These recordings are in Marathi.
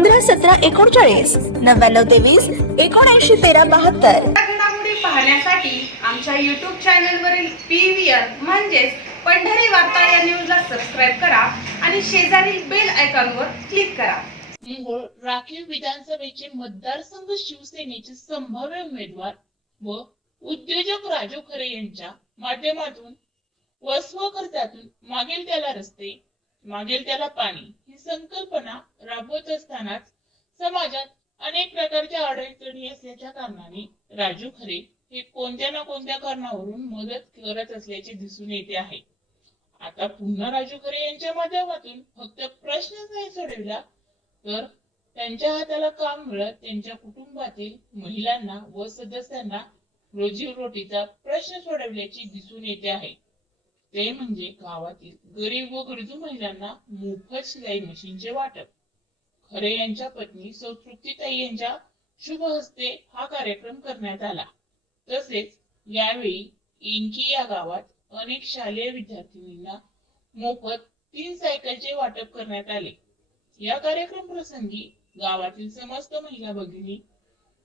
पंधरा सतरा एकोणचाळीस नव्याण्णव तेवीस एकोणऐंशी तेरा बहात्तर. घडामोडी पाहण्यासाठी आमच्या युट्यूब चॅनलवरील पी व्ही आर म्हणजेच पंढरी वार्ता या न्यूजला सबस्क्राईब करा आणि शेजारील बेल आयकॉनवर क्लिक करा. मोहोळ राखीव विधानसभेचे मतदारसंघ शिवसेनेचे संभाव्य उमेदवार व उद्योजक राजू खरे यांच्या माध्यमातून व स्वखर्चातून मागेल त्याला रस्ते मागेल त्याला पाणी. ही संकल्पना राबवत असतानाच समाजात अनेक प्रकारच्या अडचणी असल्याच्या कारणाने राजू खरे हे कोणत्या ना कोणत्या कारणावरून मदत करत असल्याचे दिसून येते आहे. आता पुन्हा राजू खरे यांच्या माध्यमातून फक्त प्रश्नच नाही सोडविला तर त्यांच्या हाताला काम मिळत त्यांच्या कुटुंबातील महिलांना व सदस्यांना रोजीरोटीचा प्रश्न सोडवल्याचे दिसून येते आहे. ते म्हणजे गावातील गरीब व गरजू महिलांना मोफत शिलाई मशीनचे वाटप. खरे यांच्या पत्नी सौ तृप्तीताई यांच्या शुभ हस्ते हा कार्यक्रम करण्यात आला. तसेच यावेळी इनकी या गावात अनेक शालेय विद्यार्थिनींना मोफत तीन सायकलचे वाटप करण्यात आले. या कार्यक्रम प्रसंगी गावातील समस्त महिला भगिनी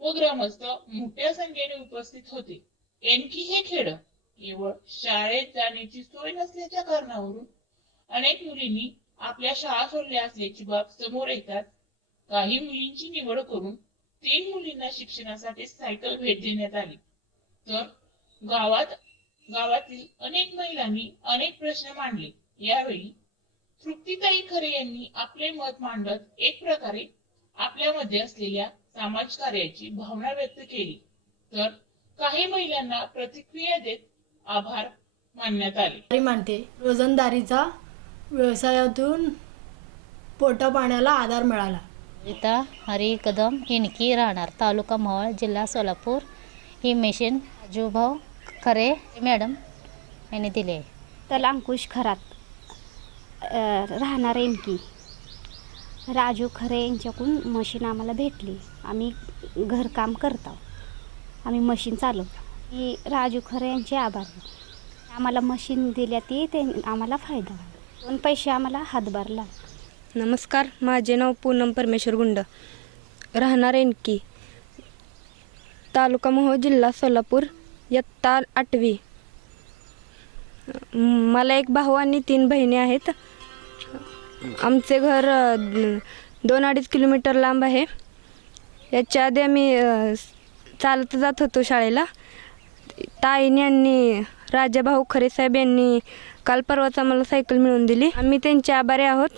व ग्रामस्थ मोठ्या संख्येने उपस्थित होते. एनकी हे खेड केवळ शाळेत जाण्याची सोय नसल्याच्या कारणावरून अनेक मुलींनी आपल्या शाळा सोडल्या असल्याची बाब समोर येतात. काही मुलींची निवड करून तीन मुलींना शिक्षणासाठी सायकल भेट देण्यात आली. तर गावात गावातील अनेक महिलांनी अनेक प्रश्न मांडले. यावेळी तृप्तीताई खरे यांनी आपले मत मांडत एक प्रकारे आपल्यामध्ये असलेल्या समाजकार्याची भावना व्यक्त केली. तर काही महिलांना प्रतिक्रिया देत आभार मानण्यात आले. मानते. रोजंदारीचा व्यवसायातून पोटा पाण्याला आधार मिळाला. रीता हरी कदम इनकी राहणार तालुका मोहोळ जिल्हा सोलापूर. ही मेशीन जुभाऊ खरे मॅडम यांनी दिले आहे. त्याला अंकुश खरात राहणार एनकी राजू खरे यांच्याकडून मशीन आम्हाला भेटली. आम्ही घरकाम करतो आम्ही मशीन चालवतो. की राजू खरे यांचे आभार आम्हाला मशीन दिल्या ती ते आम्हाला फायदा झाला. दोन पैसे आम्हाला हातभार लागले. नमस्कार माझे नाव पूनम परमेश्वर गुंड. राहणार एनकी तालुका मोहोळ जिल्हा सोलापूर इयत्ता आठवी. मला एक भाऊ आणि तीन बहिणी आहेत. आमचे घर दोन अडीच किलोमीटर लांब आहे. याच्या आधी आम्ही चालत जात होतो शाळेला. ताईन यांनी राजाभाऊ खरे साहेब यांनी काल परवाच आम्हाला सायकल मिळवून दिली. आम्ही त्यांचे आभारी आहोत.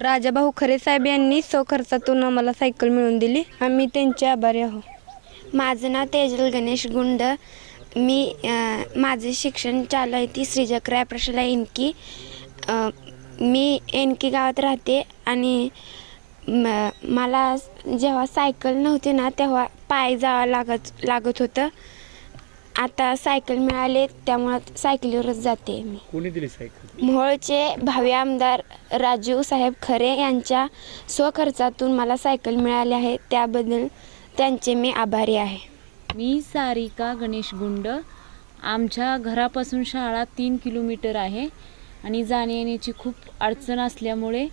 राजाभाऊ खरे साहेब यांनी स्वखर्चातून आम्हाला सायकल मिळवून दिली. आम्ही त्यांचे आभारी आहोत. माझं नाव तेजल गणेश गुंड. मी माझे शिक्षण चालू आहे ती श्रीचक्र प्रशाला एनकी मी एनकी गावात राहते आणि म- मला जेव्हा सायकल नव्हती ना तेव्हा पाय जावं लागत लागत होतं. आता सायकल मिळाले त्यामुळं सायकलीवरच जाते मी. कोणी दिली सायकल? मोहोळचे भावी आमदार राजू साहेब खरे यांच्या स्वखर्चातून मला सायकल मिळाली आहे. त्याबद्दल त्यांचे मी आभारी आहे. मी सारिका गणेश गुंड. आमच्या घरापासून शाळा तीन किलोमीटर आहे आणि जाण्या येण्याची खूप अडचण असल्यामुळे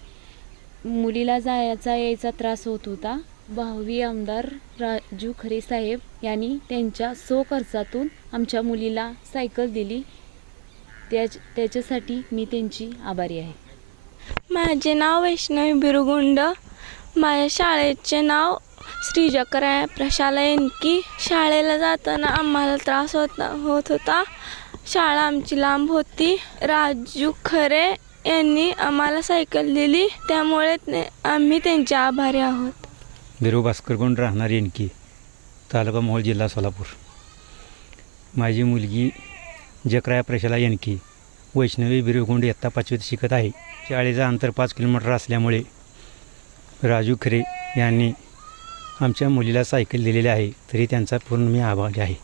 मुलीला जायचा यायचा त्रास होत होता. भावी आमदार राजू खरे साहेब यांनी त्यांच्या स्वखर्चातून आमच्या मुलीला सायकल दिली. त्याच त्याच्यासाठी मी त्यांची आभारी आहे. माझे नाव वैष्णवी बिरुगुंड. माझ्या शाळेचे नाव श्रीजकराय प्रशाला एनकी शाळेला जाताना आम्हाला त्रास होता होत होता. शाळा आमची लांब होती. राजू खरे यांनी आम्हाला सायकल दिली. त्यामुळे आम्ही त्यांचे आभारी आहोत. बिरू भास्कर राहणार येनकी तालुका मोहोळ जिल्हा सोलापूर. माझी मुलगी जकराया प्रशाला येनकी वैष्णवी बिरुगुंड इयत्ता पाचवीत शिकत आहे. शाळेचा अंतर पाच किलोमीटर असल्यामुळे राजू खरे यांनी आमच्या मुलीला सायकल दिलेली आहे तरी त्यांचा पूर्ण मी आभारी आहे.